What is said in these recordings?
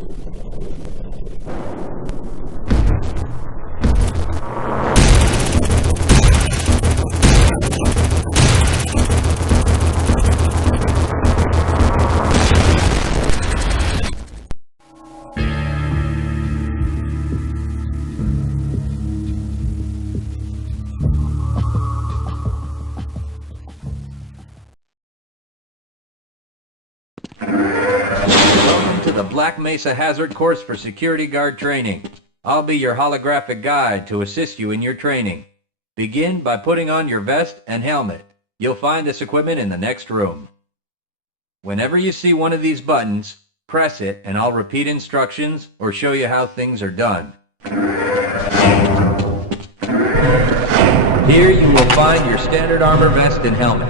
Welcome to the Black Mesa Hazard Course for Security Guard Training. I'll be your holographic guide to assist you in your training. Begin by putting on your vest and helmet. You'll find this equipment in the next room. Whenever you see one of these buttons, press it and I'll repeat instructions or show you how things are done. Here you will find your standard armor vest and helmet.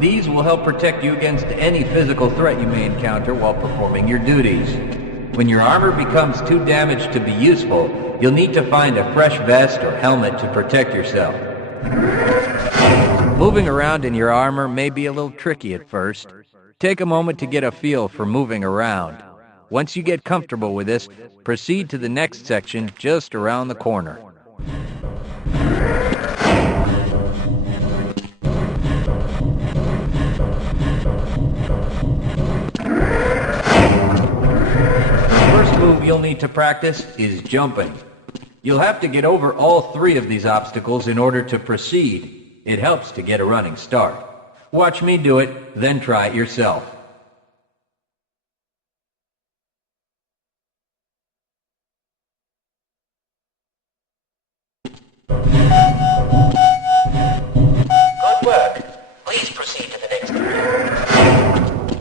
These will help protect you against any physical threat you may encounter while performing your duties. When your armor becomes too damaged to be useful, you'll need to find a fresh vest or helmet to protect yourself. Moving around in your armor may be a little tricky at first. Take a moment to get a feel for moving around. Once you get comfortable with this, proceed to the next section just around the corner. You'll need to practice is jumping. You'll have to get over all three of these obstacles in order to proceed. It helps to get a running start. Watch me do it, then try it yourself. Good work. Please proceed to the next area.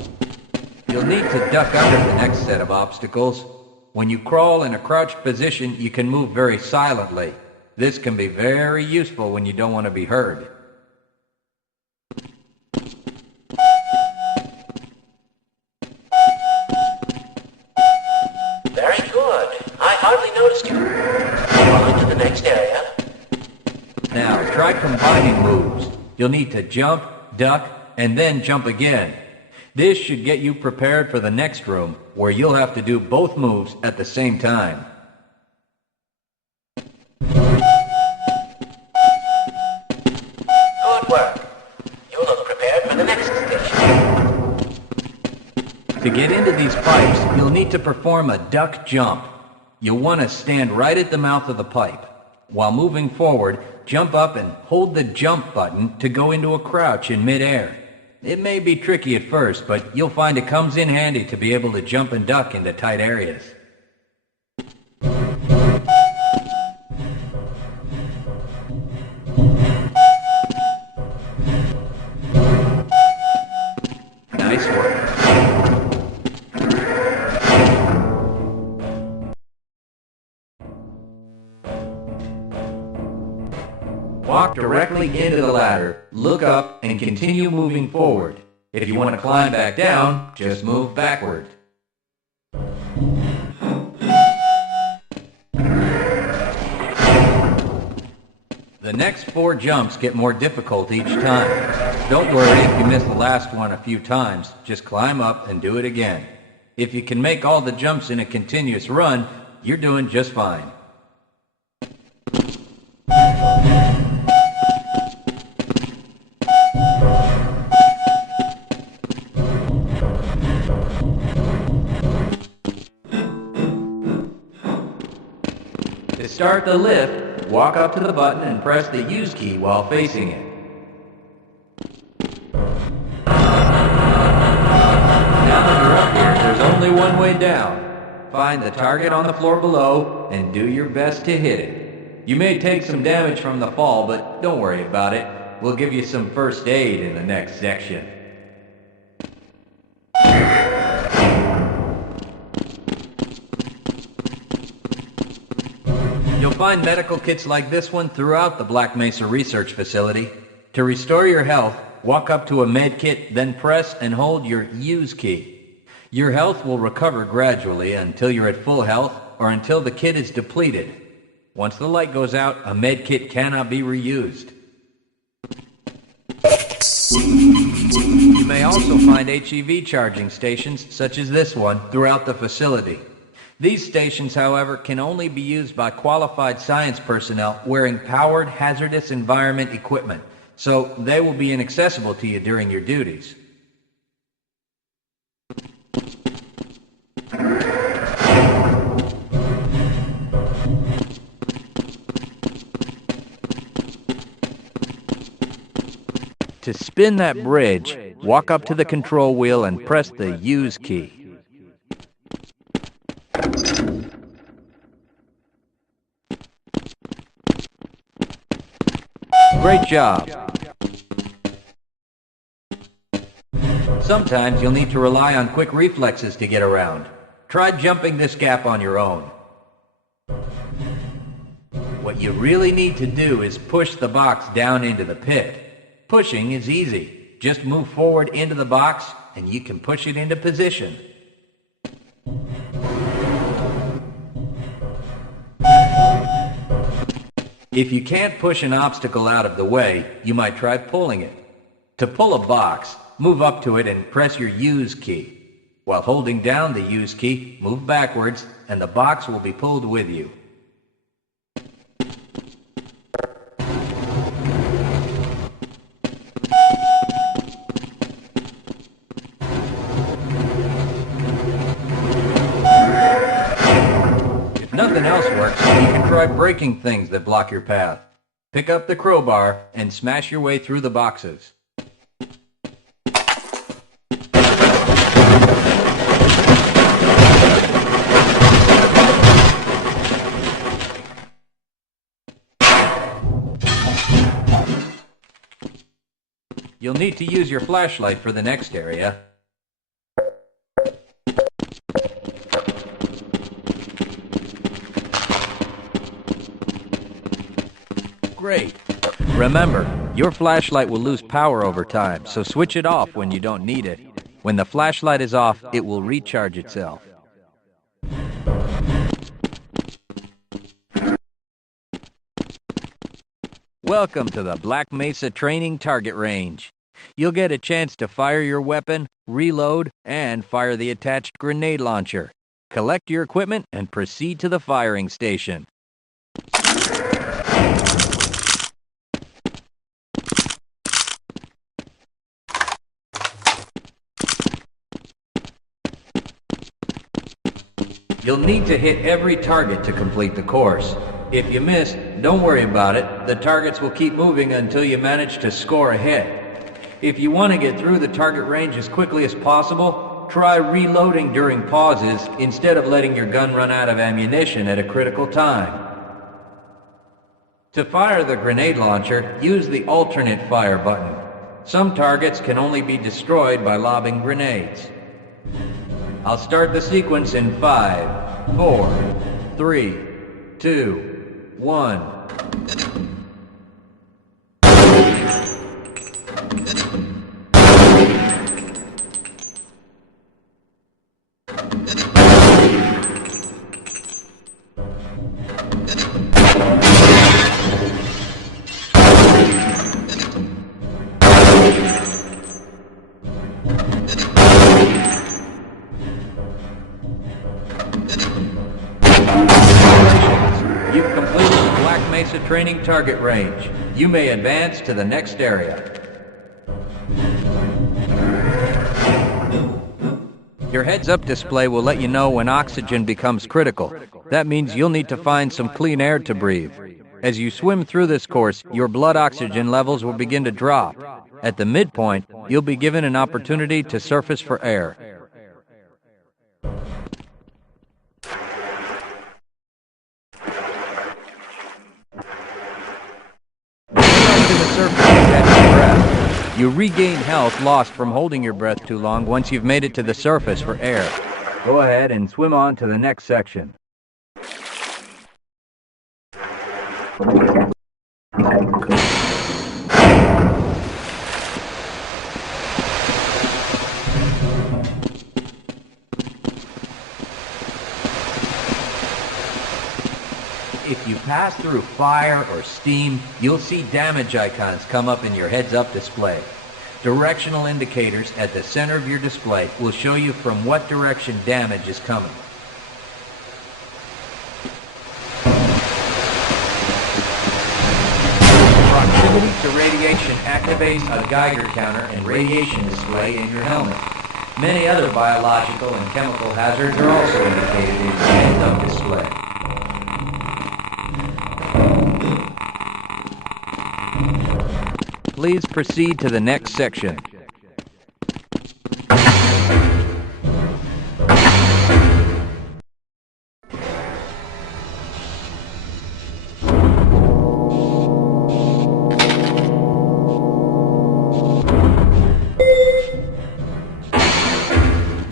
You'll need to duck under the next set of obstacles. When you crawl in a crouched position, you can move very silently. This can be very useful when you don't want to be heard. Very good. I hardly noticed you. On to the next area. Now, try combining moves. You'll need to jump, duck, and then jump again. This should get you prepared for the next room, where you'll have to do both moves at the same time. Good work. You look prepared for the next station. To get into these pipes, you'll need to perform a duck jump. You'll want to stand right at the mouth of the pipe. While moving forward, jump up and hold the jump button to go into a crouch in midair. It may be tricky at first, but you'll find it comes in handy to be able to jump and duck into tight areas. Nice work. Walk directly into the ladder, look up, and continue moving forward. If you want to climb back down, just move backward. The next 4 jumps get more difficult each time. Don't worry if you miss the last one a few times, just climb up and do it again. If you can make all the jumps in a continuous run, you're doing just fine. To start the lift, walk up to the button and press the use key while facing it. Now that you're up here, there's only one way down. Find the target on the floor below and do your best to hit it. You may take some damage from the fall, but don't worry about it. We'll give you some first aid in the next section. You'll find medical kits like this one throughout the Black Mesa Research Facility. To restore your health, walk up to a med kit, then press and hold your use key. Your health will recover gradually until you're at full health or until the kit is depleted. Once the light goes out, a med kit cannot be reused. You may also find HEV charging stations, such as this one, throughout the facility. These stations, however, can only be used by qualified science personnel wearing powered hazardous environment equipment, so they will be inaccessible to you during your duties. To spin that bridge, walk up to the control wheel and press the Use key. Great job. Sometimes you'll need to rely on quick reflexes to get around. Try jumping this gap on your own. What you really need to do is push the box down into the pit. Pushing is easy. Just move forward into the box and you can push it into position. If you can't push an obstacle out of the way, you might try pulling it. To pull a box, move up to it and press your Use key. While holding down the Use key, move backwards and the box will be pulled with you. If nothing else works, you can try breaking things that block your path. Pick up the crowbar and smash your way through the boxes. You'll need to use your flashlight for the next area. Great. Remember, your flashlight will lose power over time, so switch it off when you don't need it. When the flashlight is off, it will recharge itself. Welcome to the Black Mesa Training Target Range. You'll get a chance to fire your weapon, reload, and fire the attached grenade launcher. Collect your equipment and proceed to the firing station. You'll need to hit every target to complete the course. If you miss, don't worry about it. The targets will keep moving until you manage to score a hit. If you want to get through the target range as quickly as possible, try reloading during pauses instead of letting your gun run out of ammunition at a critical time. To fire the grenade launcher, use the alternate fire button. Some targets can only be destroyed by lobbing grenades. I'll start the sequence in 5, 4, 3, 2, 1. You've completed the Black Mesa Training Target Range. You may advance to the next area. Your heads-up display will let you know when oxygen becomes critical. That means you'll need to find some clean air to breathe. As you swim through this course, your blood oxygen levels will begin to drop. At the midpoint, you'll be given an opportunity to surface for air. You regain health lost from holding your breath too long once you've made it to the surface for air. Go ahead and swim on to the next section. If you pass through fire or steam, you'll see damage icons come up in your heads-up display. Directional indicators at the center of your display will show you from what direction damage is coming. Sensitivity to radiation activates a Geiger counter and radiation display in your helmet. Many other biological and chemical hazards are also indicated in the heads-up display. Please proceed to the next section.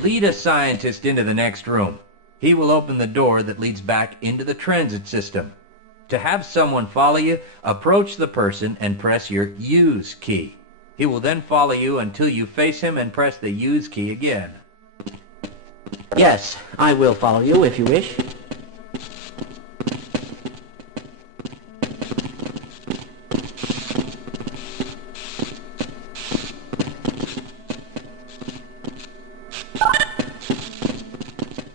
Lead a scientist into the next room. He will open the door that leads back into the transit system. To have someone follow you, approach the person and press your use key. He will then follow you until you face him and press the use key again. Yes, I will follow you if you wish.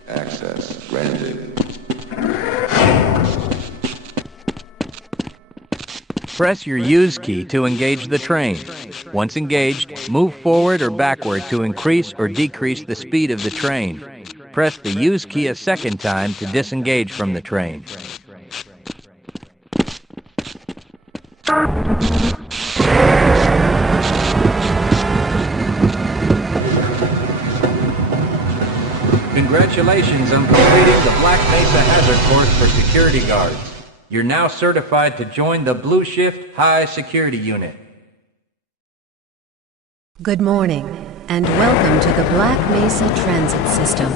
Access granted. Press your use key to engage the train. Once engaged, move forward or backward to increase or decrease the speed of the train. Press the use key a second time to disengage from the train. Congratulations on completing the Black Mesa Hazard Course for security guards. You're now certified to join the Blue Shift High Security Unit. Good morning, and welcome to the Black Mesa Transit System.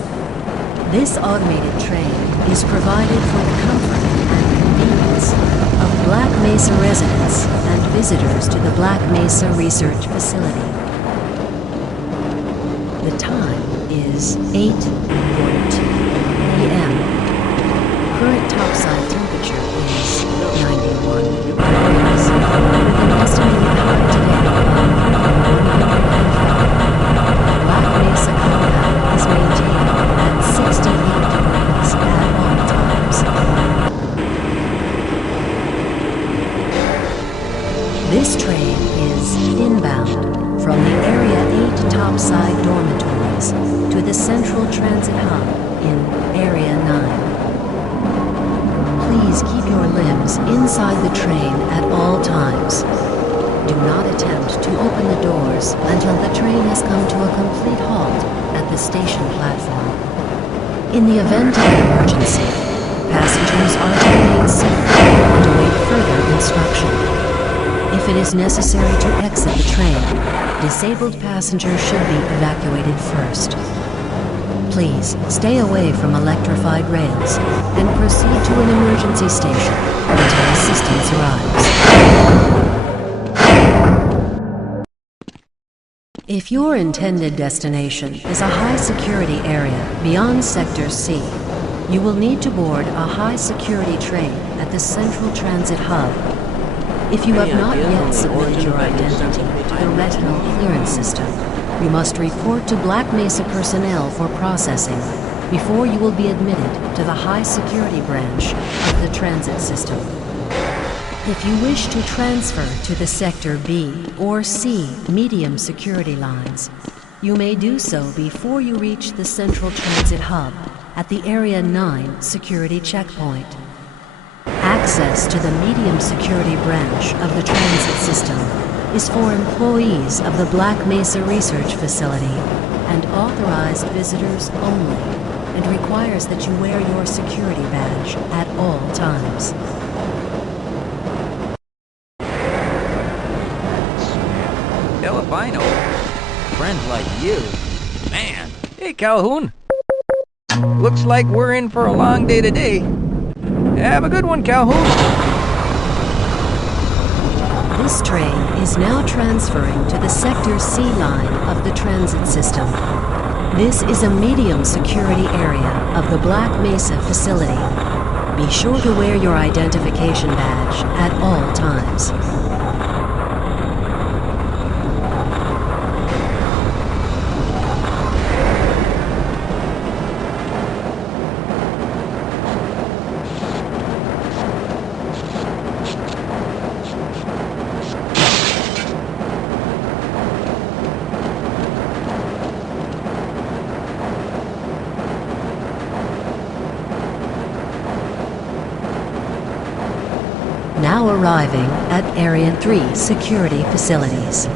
This automated train is provided for the comfort and convenience of Black Mesa residents and visitors to the Black Mesa Research Facility. The time is 8:42 p.m. Current topside temperature is 91 degrees, with an estimated high today Black Mesa compound is maintained at 68 degrees at all times. This train is inbound from the Area 8 topside dormitories to the Central Transit Hub in Area 9. Please keep your limbs inside the train at all times. Do not attempt to open the doors until the train has come to a complete halt at the station platform. In the event of an emergency, passengers are to remain seated and await further instruction. If it is necessary to exit the train, disabled passengers should be evacuated first. Please stay away from electrified rails and proceed to an emergency station until assistance arrives. If your intended destination is a high-security area beyond Sector C, you will need to board a high-security train at the Central Transit Hub. If you have not yet submitted your identity to the retinal clearance system, you must report to Black Mesa personnel for processing before you will be admitted to the high-security branch of the transit system. If you wish to transfer to the Sector B or C medium security lines, you may do so before you reach the Central Transit Hub at the Area 9 security checkpoint. Access to the medium security branch of the transit system is for employees of the Black Mesa Research Facility and authorized visitors only, and requires that you wear your security badge at all times. Albino. Friends like you. Man. Hey, Calhoun. Looks like we're in for a long day today. Have a good one, Calhoun. This train is now transferring to the Sector C line of the transit system. This is a medium security area of the Black Mesa facility. Be sure to wear your identification badge at all times. Now arriving at Area 3 security facilities.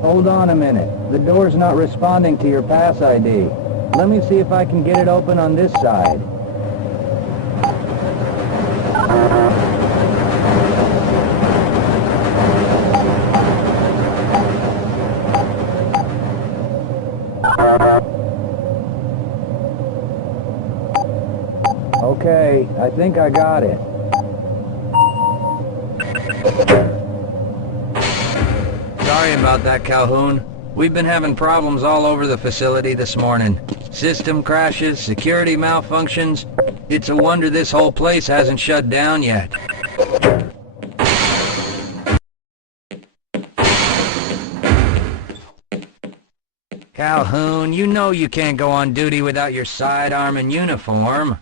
Hold on a minute. The door's not responding to your pass ID. Let me see if I can get it open on this side. Okay, I think I got it. Sorry about that, Calhoun. We've been having problems all over the facility this morning. System crashes, security malfunctions. It's a wonder this whole place hasn't shut down yet. Calhoun, you know you can't go on duty without your sidearm and uniform.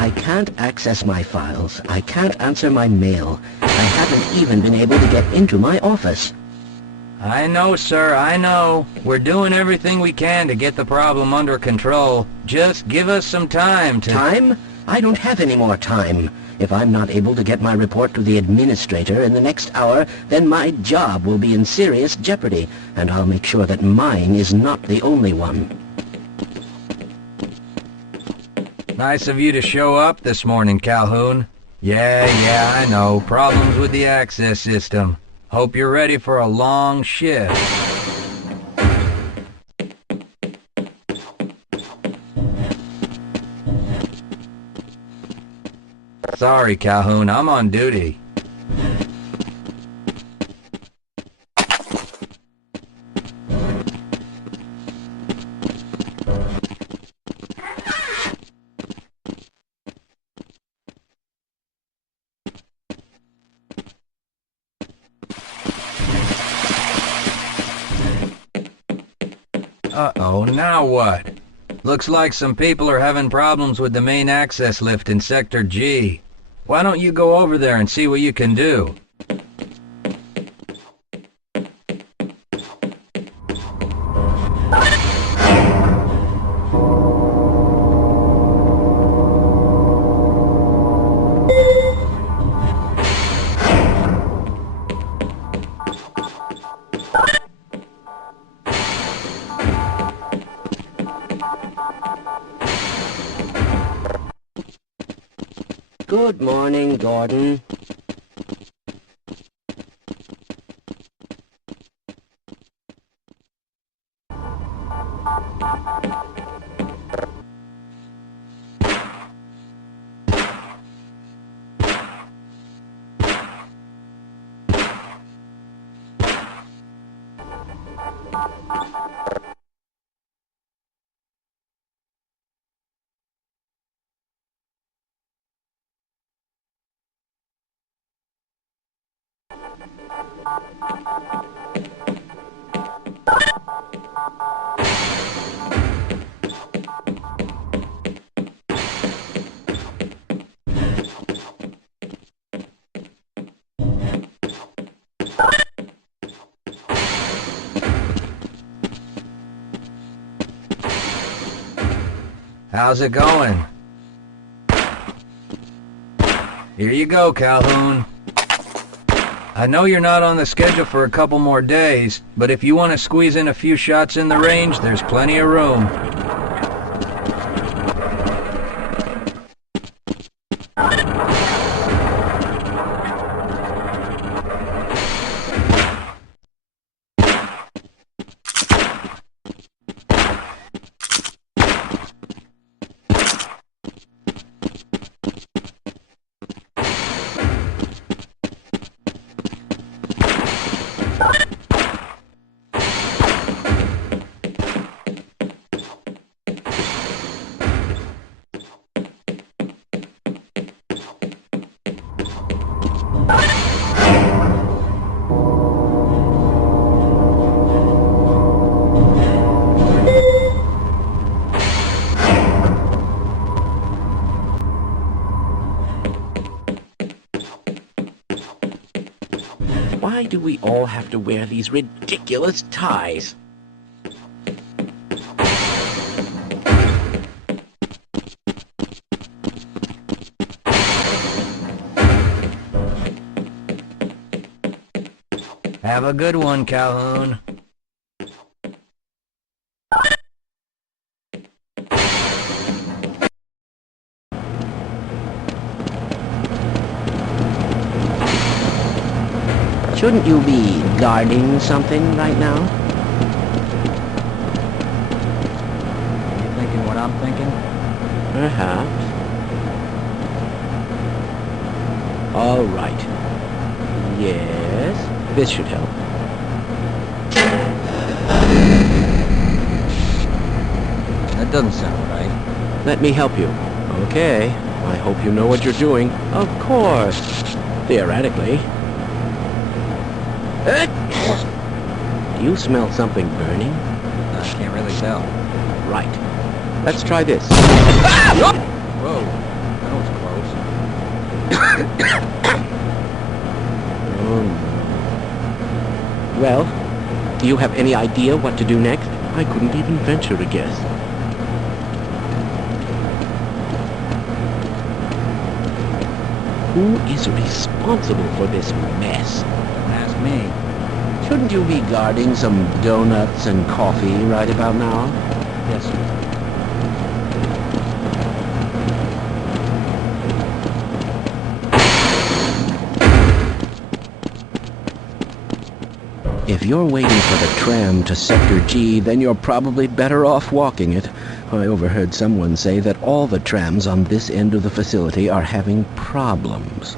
I can't access my files. I can't answer my mail. I haven't even been able to get into my office. I know, sir, I know. We're doing everything we can to get the problem under control. Just give us some time to... Time? I don't have any more time. If I'm not able to get my report to the administrator in the next hour, then my job will be in serious jeopardy, and I'll make sure that mine is not the only one. Nice of you to show up this morning, Calhoun. Yeah, I know. Problems with the access system. Hope you're ready for a long shift. Sorry, Calhoun, I'm on duty. Uh-oh, now what? Looks like some people are having problems with the main access lift in Sector G. Why don't you go over there and see what you can do? Good morning, Gordon. How's it going? Here you go, Calhoun. I know you're not on the schedule for a couple more days, but if you want to squeeze in a few shots in the range, there's plenty of room. Why do we all have to wear these ridiculous ties? Have a good one, Calhoun. Shouldn't you be guarding something right now? You thinking what I'm thinking? Perhaps. All right. Yes, this should help. That doesn't sound right. Let me help you. Okay. I hope you know what you're doing. Of course. Theoretically. Do you smell something burning? I can't really tell. Right. Let's try this. Whoa, that was close. Oh, no. Well, do you have any idea what to do next? I couldn't even venture to guess. Who is responsible for this mess? Don't ask me. Shouldn't you be guarding some donuts and coffee right about now? Yes, sir. If you're waiting for the tram to Sector G, then you're probably better off walking it. I overheard someone say that all the trams on this end of the facility are having problems.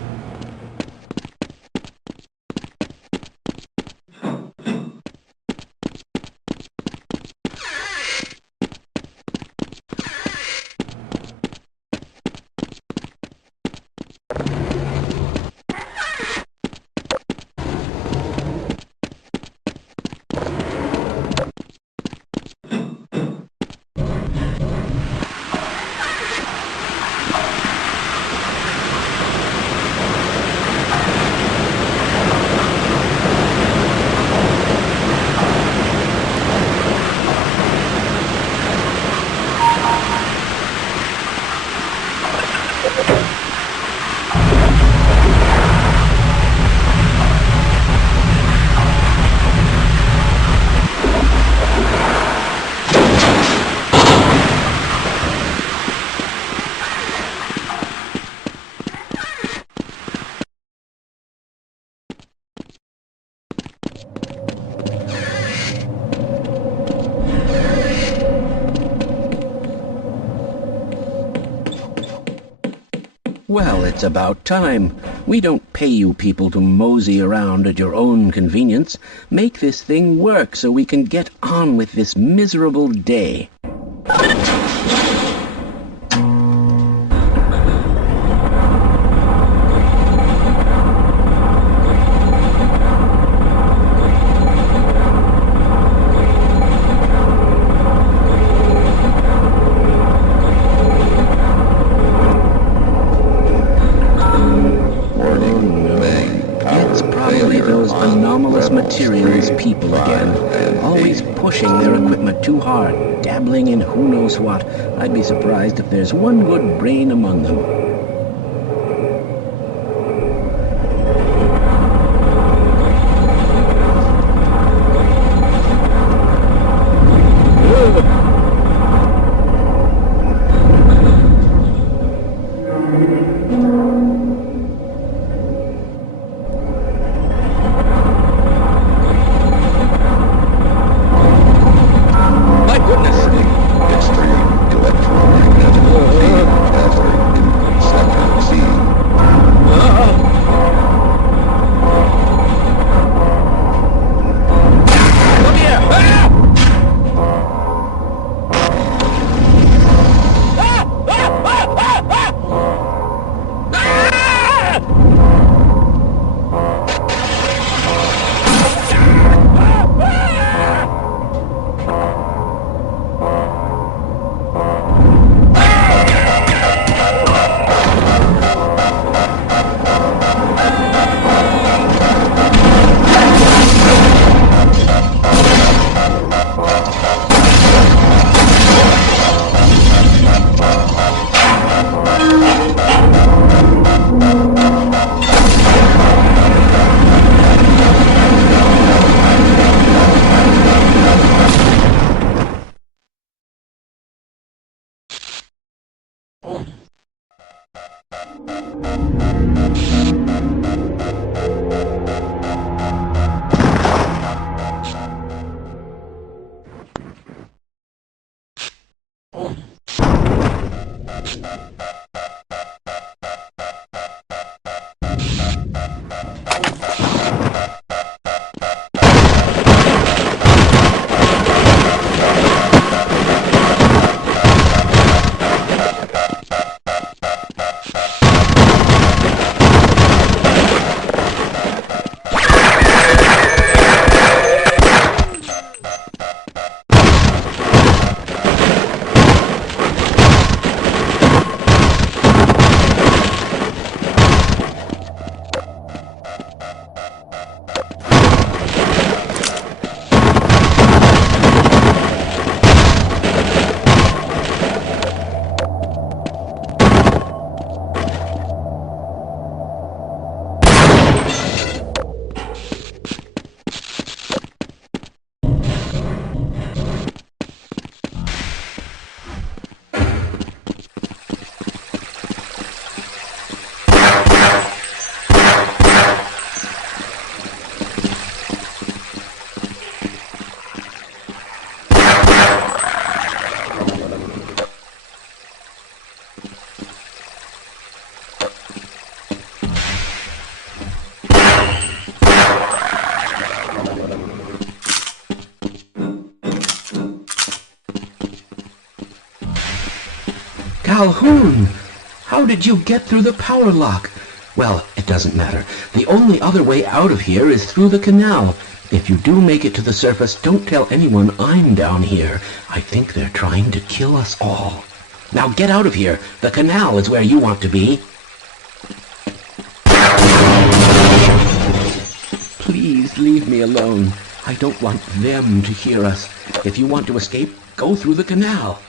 Well, it's about time. We don't pay you people to mosey around at your own convenience. Make this thing work so we can get on with this miserable day. Materials people again, always pushing their equipment too hard, dabbling in who knows what. I'd be surprised if there's one good brain among them. Calhoun! How did you get through the power lock? Well, it doesn't matter. The only other way out of here is through the canal. If you do make it to the surface, don't tell anyone I'm down here. I think they're trying to kill us all. Now get out of here. The canal is where you want to be. Please leave me alone. I don't want them to hear us. If you want to escape, go through the canal.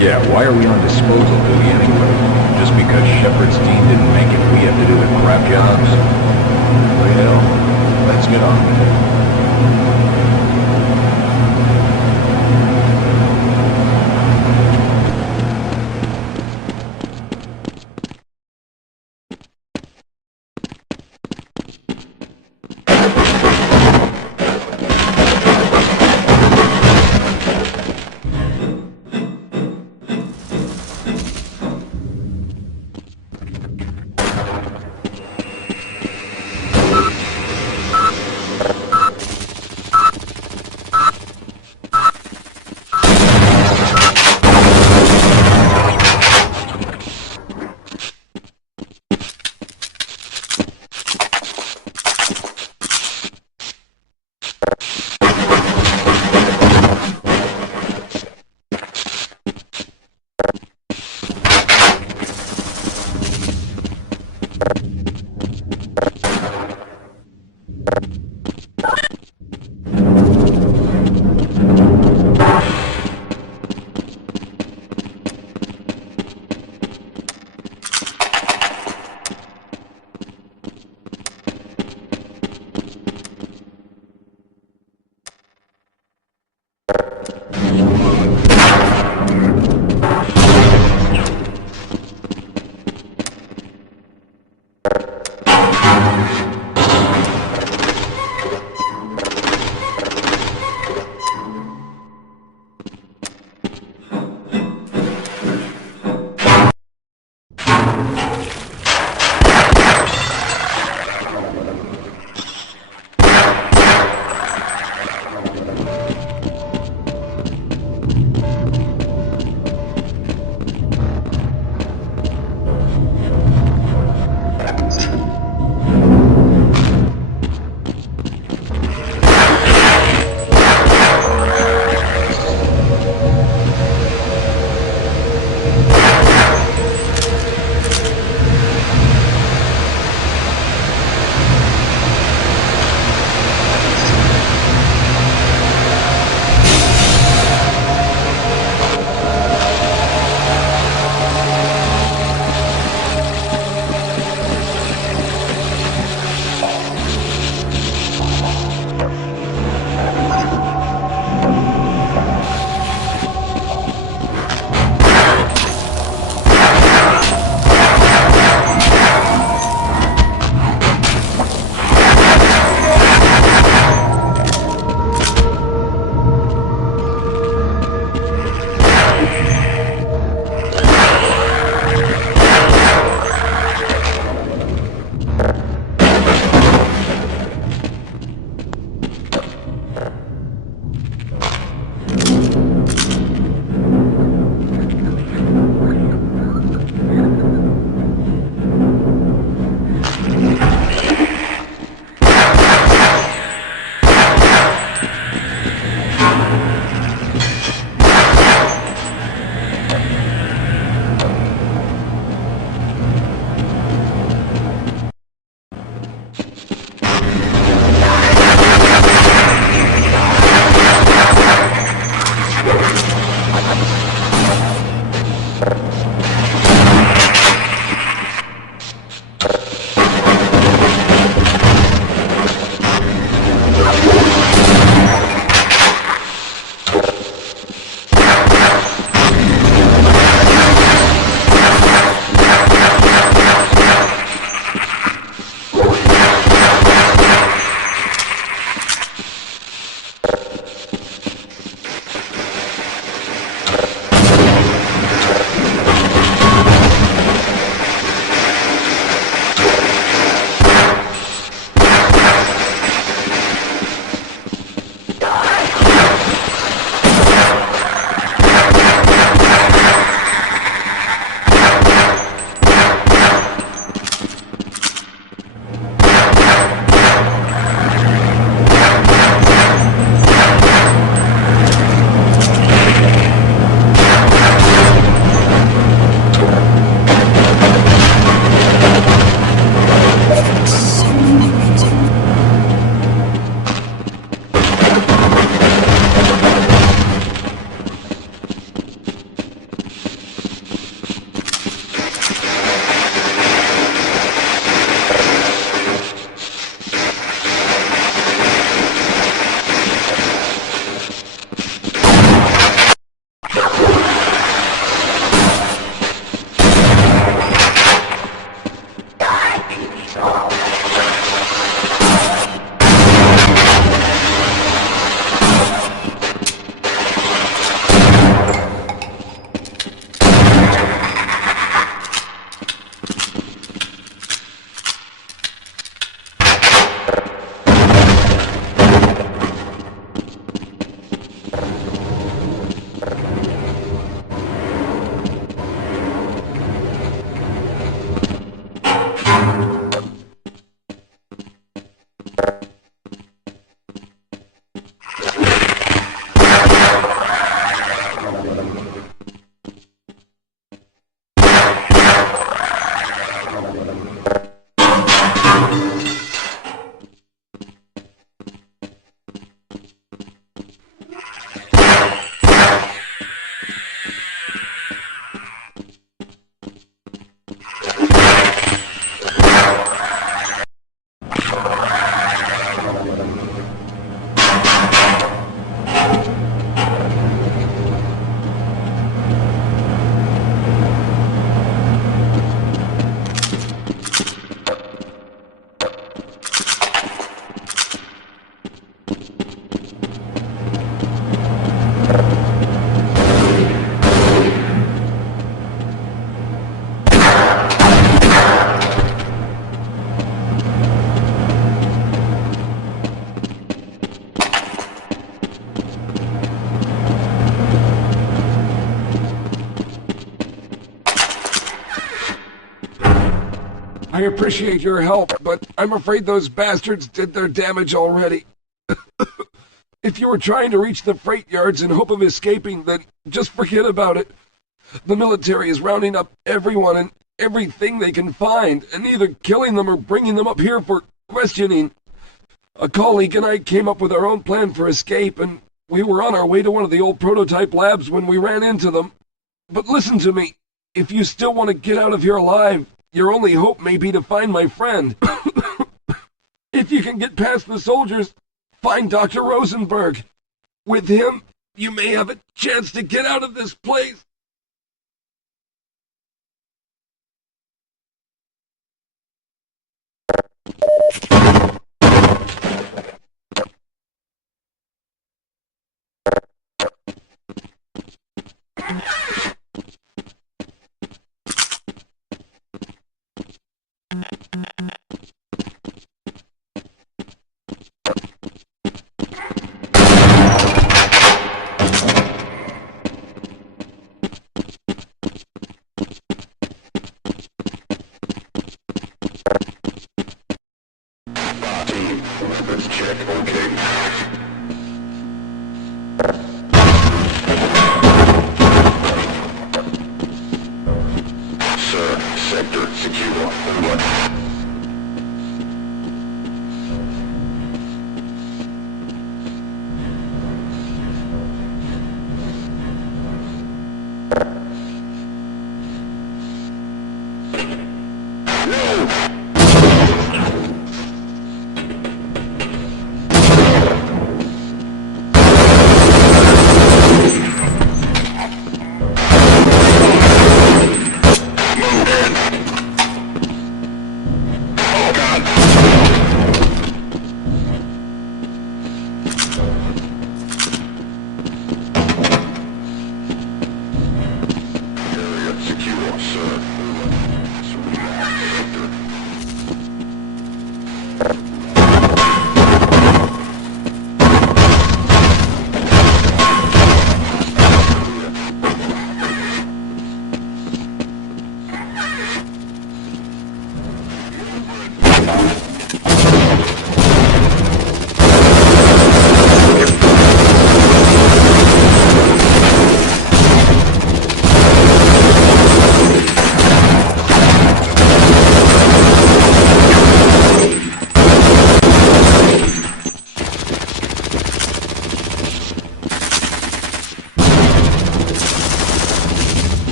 Yeah, why are we on disposal duty anyway? Just because Shepard's team didn't make it, we have to do the crap jobs? Well, let's get on with it. I appreciate your help, but I'm afraid those bastards did their damage already. If you were trying to reach the freight yards in hope of escaping, then just forget about it. The military is rounding up everyone and everything they can find, and either killing them or bringing them up here for questioning. A colleague and I came up with our own plan for escape, and we were on our way to one of the old prototype labs when we ran into them. But listen to me. If you still want to get out of here alive, your only hope may be to find my friend. If you can get past the soldiers, find Dr. Rosenberg. With him, you may have a chance to get out of this place. Let's check, okay. Sir, sector secure. Over.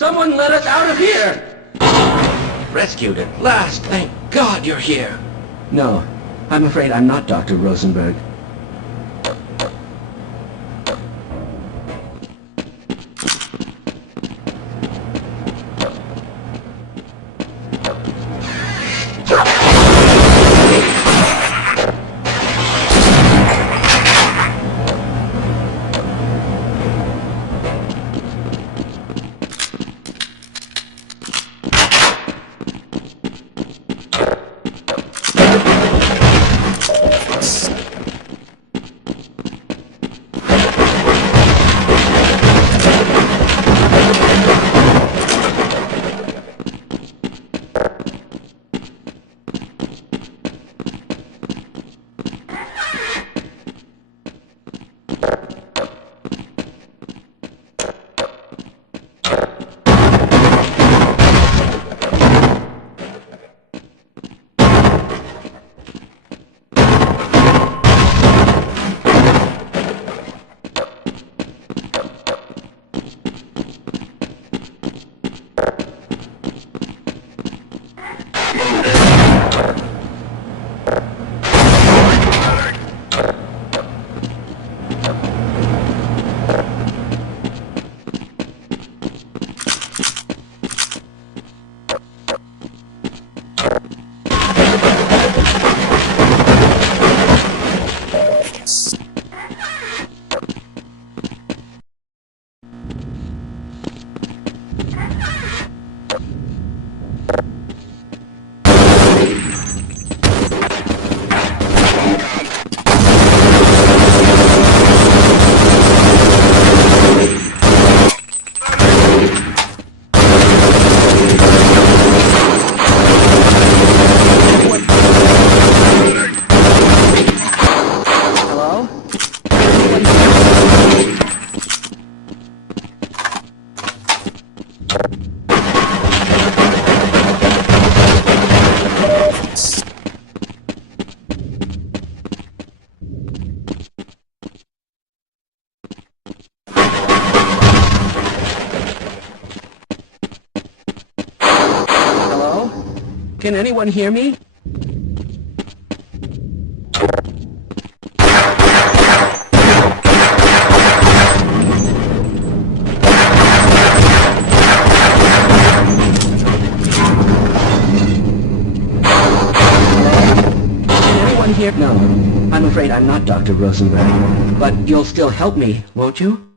Someone let us out of here! Rescued at last! Thank God you're here! No, I'm afraid I'm not Dr. Rosenberg. Hello? Hello? Can anyone hear me? Here? No, I'm afraid I'm not Dr. Rosenberg, but you'll still help me, won't you?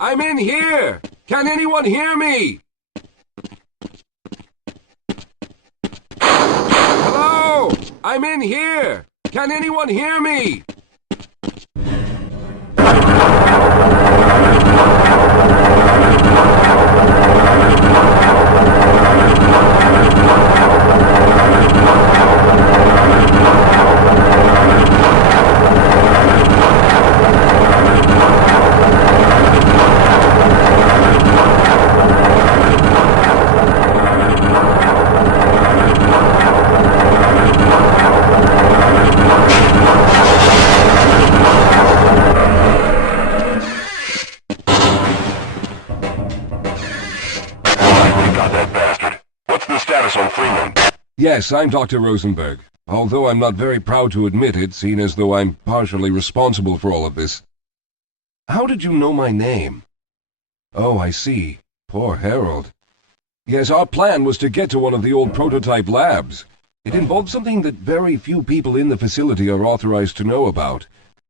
I'm in here! Can anyone hear me? Hello? I'm in here! Can anyone hear me? Yes, I'm Dr. Rosenberg, although I'm not very proud to admit it, seeing as though I'm partially responsible for all of this. How did you know my name? Oh, I see. Poor Harold. Yes, our plan was to get to one of the old prototype labs. It involved something that very few people in the facility are authorized to know about.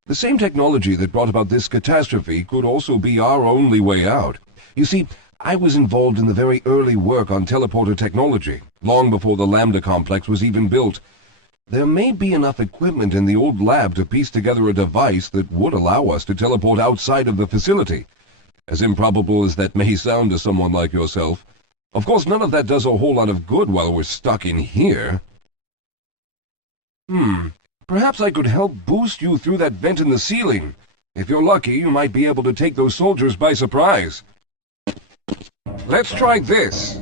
The same technology that brought about this catastrophe could also be our only way out. You see, I was involved in the very early work on teleporter technology, long before the Lambda complex was even built. There may be enough equipment in the old lab to piece together a device that would allow us to teleport outside of the facility. As improbable as that may sound to someone like yourself. Of course, none of that does a whole lot of good while we're stuck in here. Perhaps I could help boost you through that vent in the ceiling. If you're lucky, you might be able to take those soldiers by surprise. Let's try this.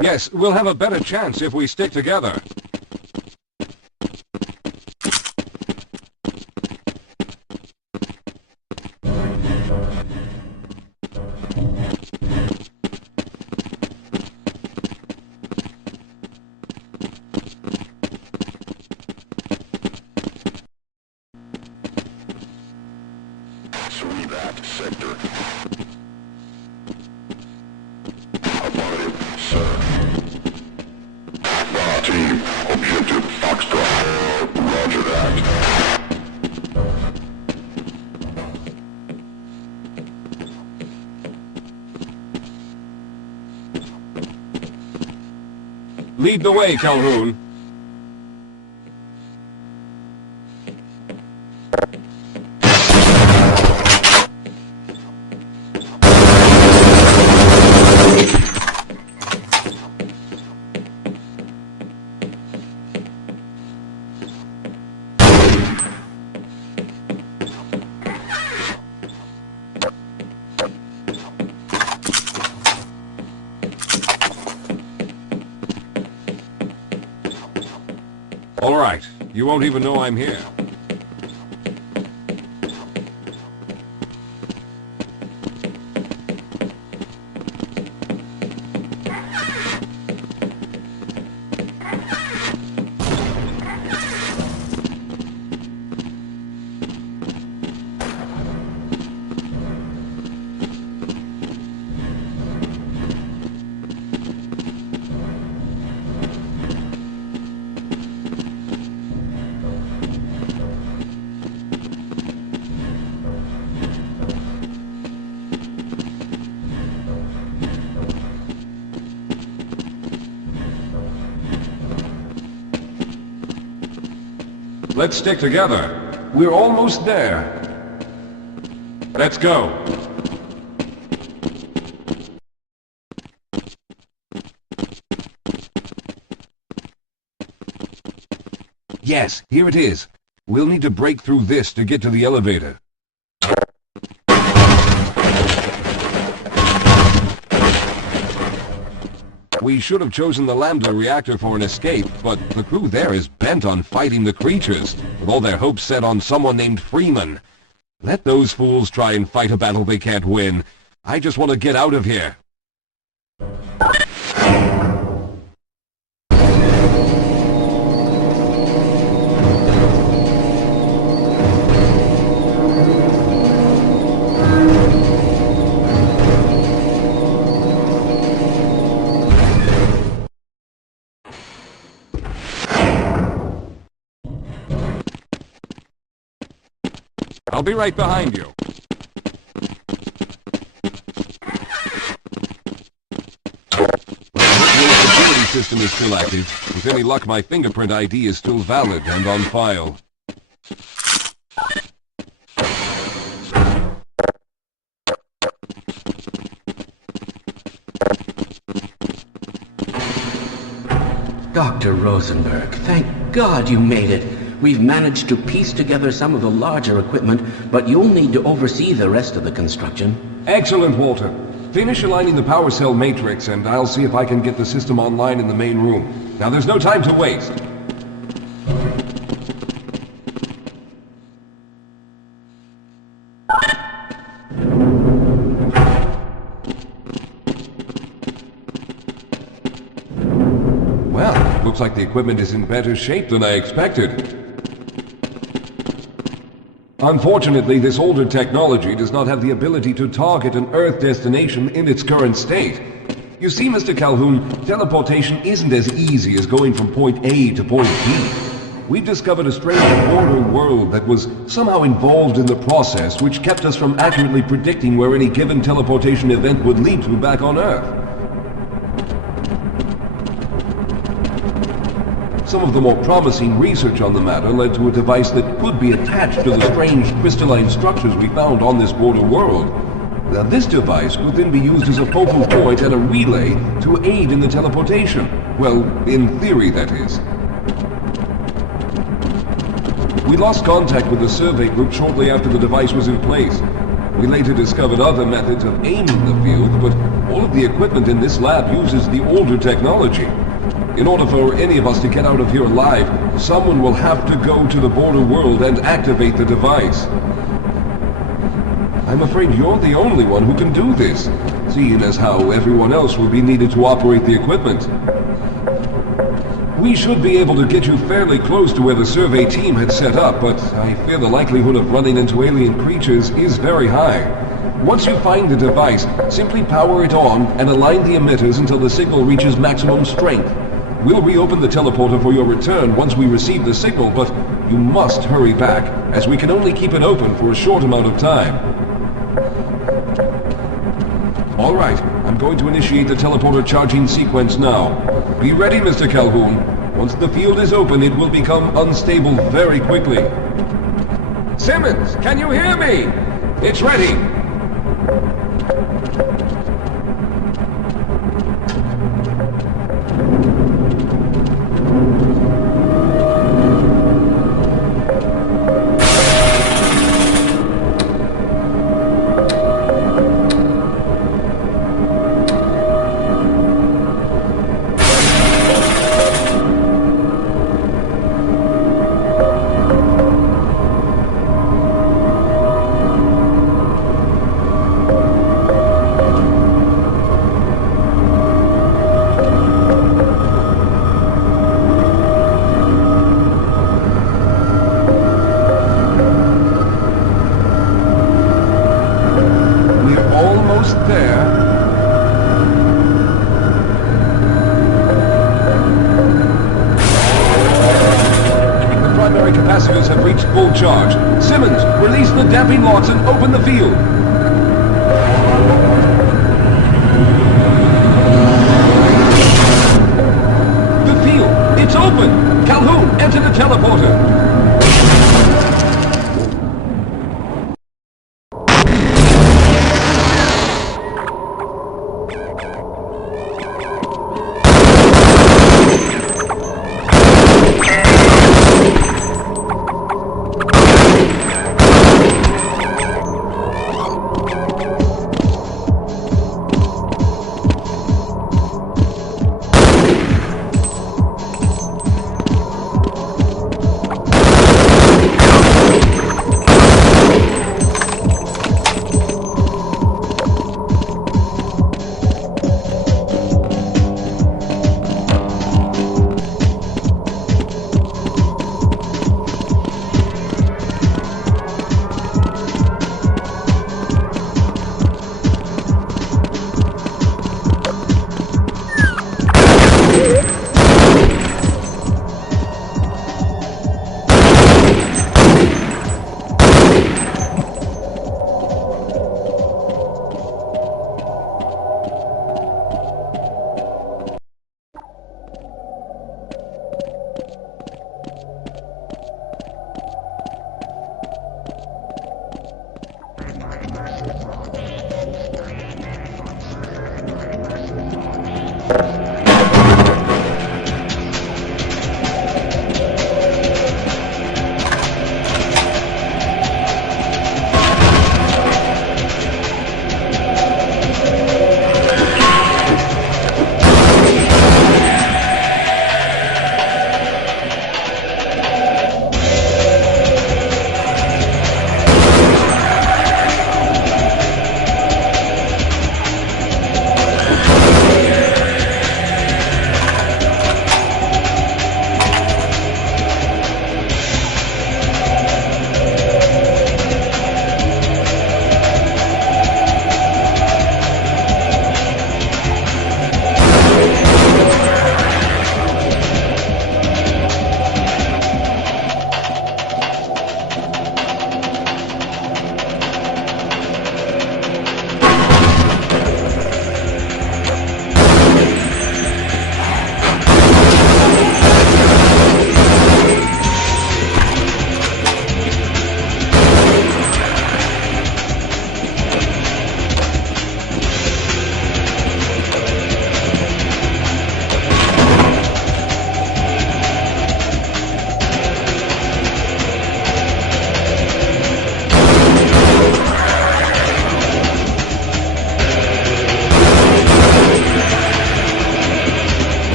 Yes, we'll have a better chance if we stick together. Through that sector. Affirmative, sir. Team, objective Foxtrot. Roger that. Lead the way, Calhoun. All right, you won't even know I'm here. Let's stick together. We're almost there. Let's go. Yes, here it is. We'll need to break through this to get to the elevator. We should have chosen the Lambda reactor for an escape, but the crew there is bent on fighting the creatures, with all their hopes set on someone named Freeman. Let those fools try and fight a battle they can't win. I just want to get out of here. I'll be right behind you. The security system is still active. With any luck, my fingerprint ID is still valid and on file. Dr. Rosenberg, thank God you made it. We've managed to piece together some of the larger equipment, but you'll need to oversee the rest of the construction. Excellent, Walter. Finish aligning the power cell matrix, and I'll see if I can get the system online in the main room. Now, there's no time to waste. Well, looks like the equipment is in better shape than I expected. Unfortunately, this older technology does not have the ability to target an Earth destination in its current state. You see, Mr. Calhoun, teleportation isn't as easy as going from point A to point B. We've discovered a strange border world that was somehow involved in the process, which kept us from accurately predicting where any given teleportation event would lead to back on Earth. Some of the more promising research on the matter led to a device that could be attached to the strange crystalline structures we found on this border world. Now, this device could then be used as a focal point and a relay to aid in the teleportation. Well, in theory, that is. We lost contact with the survey group shortly after the device was in place. We later discovered other methods of aiming the field, but all of the equipment in this lab uses the older technology. In order for any of us to get out of here alive, someone will have to go to the border world and activate the device. I'm afraid you're the only one who can do this, seeing as how everyone else will be needed to operate the equipment. We should be able to get you fairly close to where the survey team had set up, but I fear the likelihood of running into alien creatures is very high. Once you find the device, simply power it on and align the emitters until the signal reaches maximum strength. We'll reopen the teleporter for your return once we receive the signal, but you must hurry back, as we can only keep it open for a short amount of time. All right, I'm going to initiate the teleporter charging sequence now. Be ready, Mr. Calhoun. Once the field is open, it will become unstable very quickly. Simmons, can you hear me? It's ready. Capacitors have reached full charge. Simmons, release the damping locks and open the field. The field, it's open! Calhoun, enter the teleporter.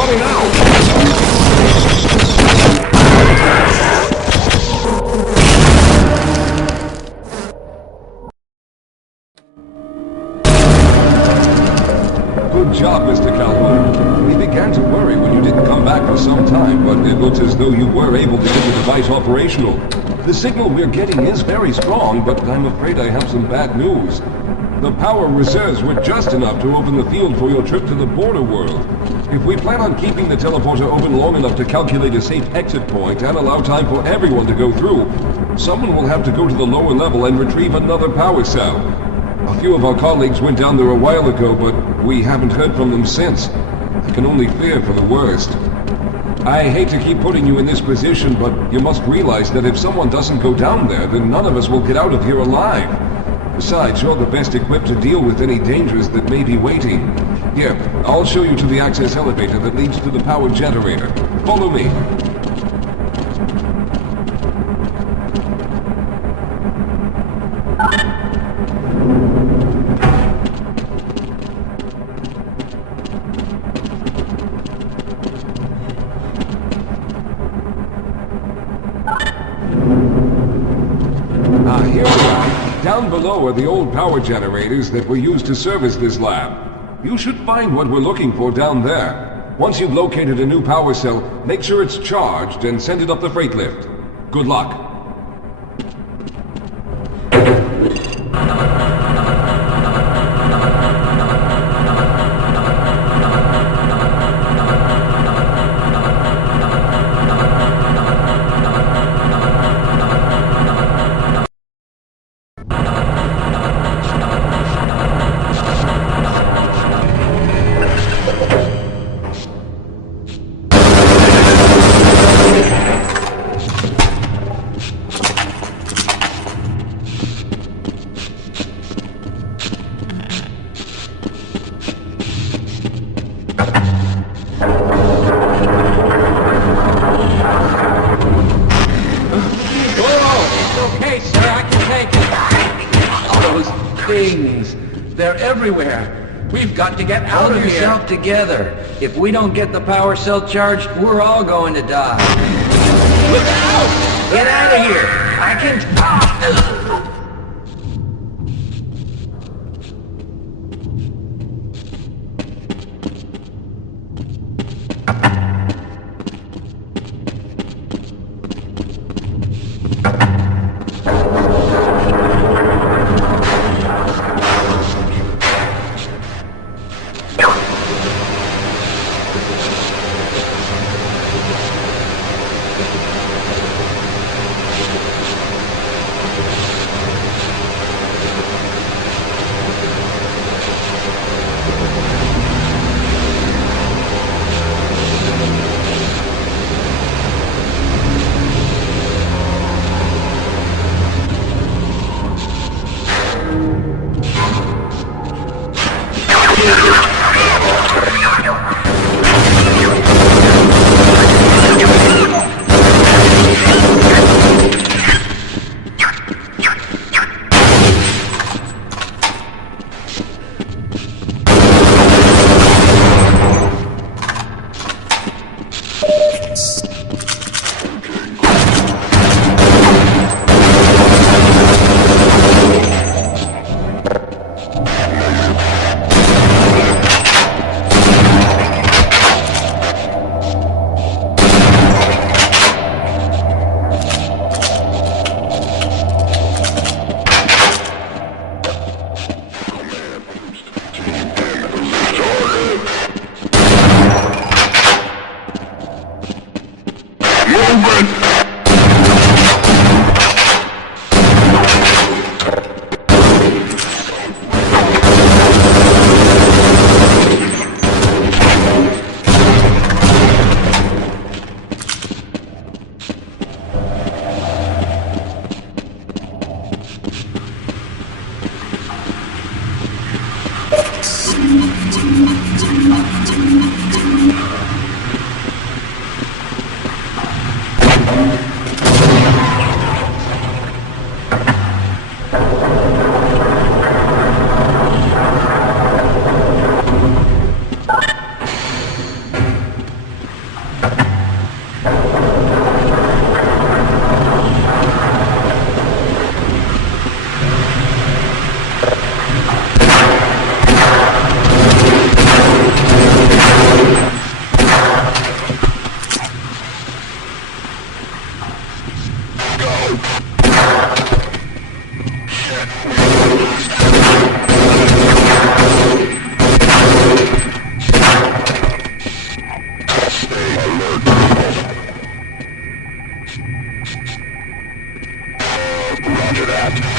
running out! Good job, Mr. Calhoun. We began to worry when you didn't come back for some time, but it looks as though you were able to get the device operational. The signal we're getting is very strong, but I'm afraid I have some bad news. The power reserves were just enough to open the field for your trip to the border world. If we plan on keeping the teleporter open long enough to calculate a safe exit point and allow time for everyone to go through, someone will have to go to the lower level and retrieve another power cell. A few of our colleagues went down there a while ago, but we haven't heard from them since. I can only fear for the worst. I hate to keep putting you in this position, but you must realize that if someone doesn't go down there, then none of us will get out of here alive. Besides, you're the best equipped to deal with any dangers that may be waiting. Here, I'll show you to the access elevator that leads to the power generator. Follow me. Here we are. Down below are the old power generators that were used to service this lab. You should find what we're looking for down there. Once you've located a new power cell, make sure it's charged and send it up the freight lift. Good luck. They're everywhere. We've got to get out of here. Hold yourself together. If we don't get the power cell charged, we're all going to die. Look out! Get out of here! I can... Roger that.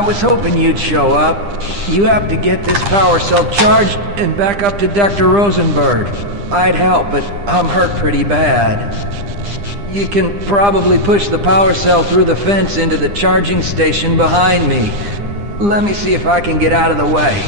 I was hoping you'd show up. You have to get this power cell charged and back up to Dr. Rosenberg. I'd help, but I'm hurt pretty bad. You can probably push the power cell through the fence into the charging station behind me. Let me see if I can get out of the way.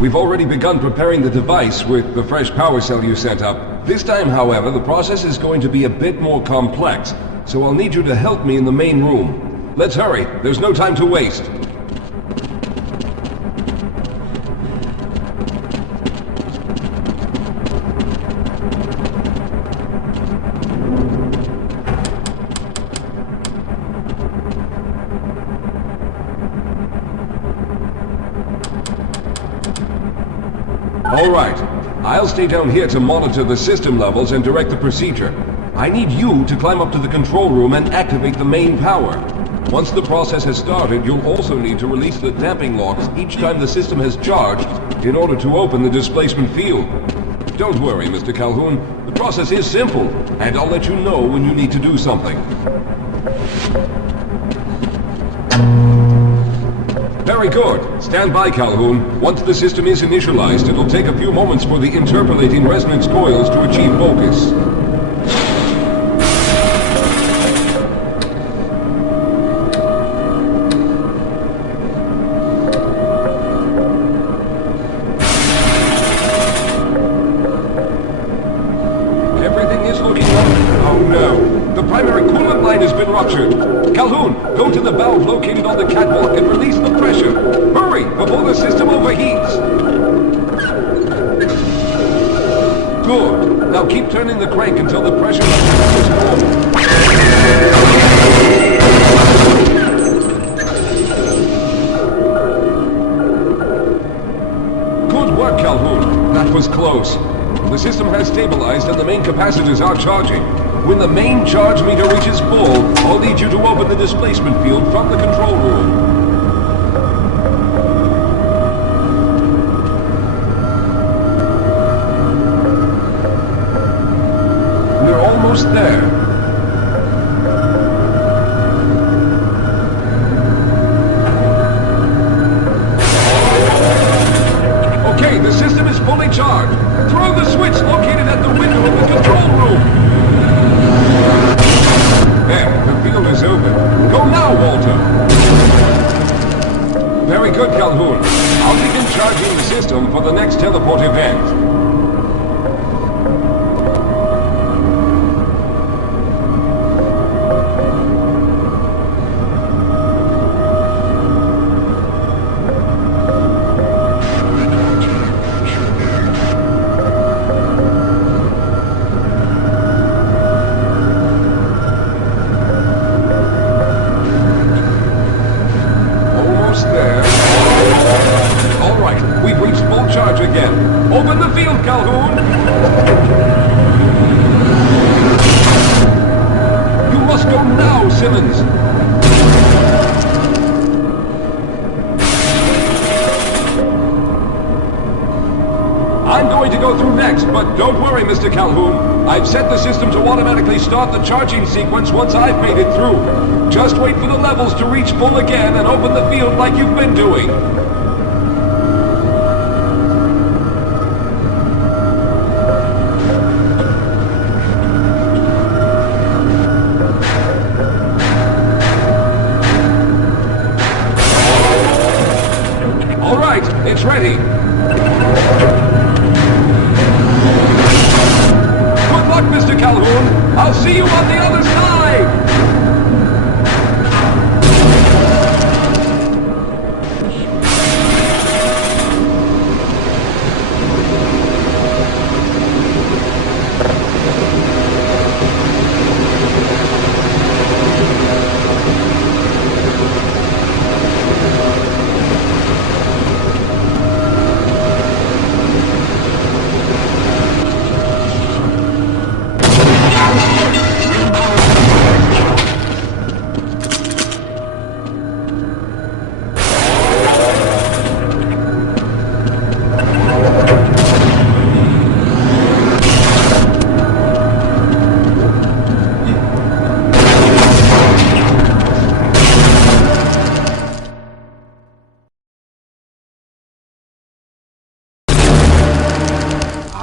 We've already begun preparing the device with the fresh power cell you sent up. This time, however, the process is going to be a bit more complex, so I'll need you to help me in the main room. Let's hurry, there's no time to waste. All right. I'll stay down here to monitor the system levels and direct the procedure. I need you to climb up to the control room and activate the main power. Once the process has started, you'll also need to release the damping locks each time the system has charged in order to open the displacement field. Don't worry, Mr. Calhoun. The process is simple, and I'll let you know when you need to do something. Very good. Stand by, Calhoun. Once the system is initialized, it'll take a few moments for the interpolating resonance coils to achieve focus. Everything is looking up. Oh no. The primary coolant line has been ruptured. Calhoun, go to the valve located on the catwalk and release the pressure. Hurry, before the system overheats. Good. Now keep turning the crank until the pressure level is normal. Good work, Calhoun. That was close. The system has stabilized and the main capacitors are charging. When the main charge meter reaches full, I'll need you to open the displacement field from the control room. We're almost there. Okay, the system is fully charged. Throw the switch located at the window of the control room. There, the field is open. Go now, Walter! Very good, Calhoun. I'll begin charging the system for the next teleport event. Open the field, Calhoun! You must go now, Simmons! I'm going to go through next, but don't worry, Mr. Calhoun. I've set the system to automatically start the charging sequence once I've made it through. Just wait for the levels to reach full again and open the field like you've been doing. All right, it's ready. Good luck, Mr. Calhoun. I'll see you on the other side.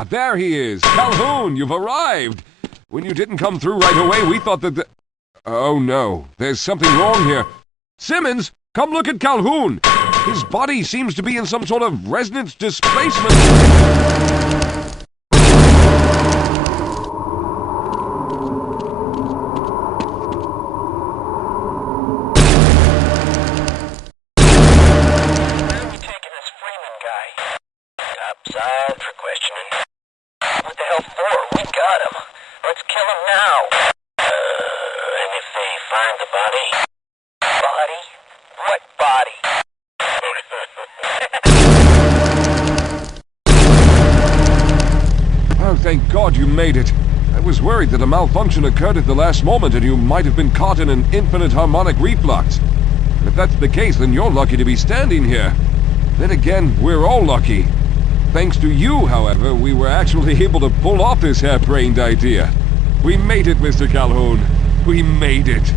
There he is. Calhoun, you've arrived. When you didn't come through right away, we thought that Oh no, there's something wrong here. Simmons, come look at Calhoun. His body seems to be in some sort of resonance displacement. Upside for questioning. What the hell for? We got him. Let's kill him now. And if they find the body? Body? What body? Oh, thank God you made it. I was worried that a malfunction occurred at the last moment and you might have been caught in an infinite harmonic reflux. And if that's the case, then you're lucky to be standing here. Then again, we're all lucky. Thanks to you, however, we were actually able to pull off this harebrained idea. We made it, Mr. Calhoun. We made it.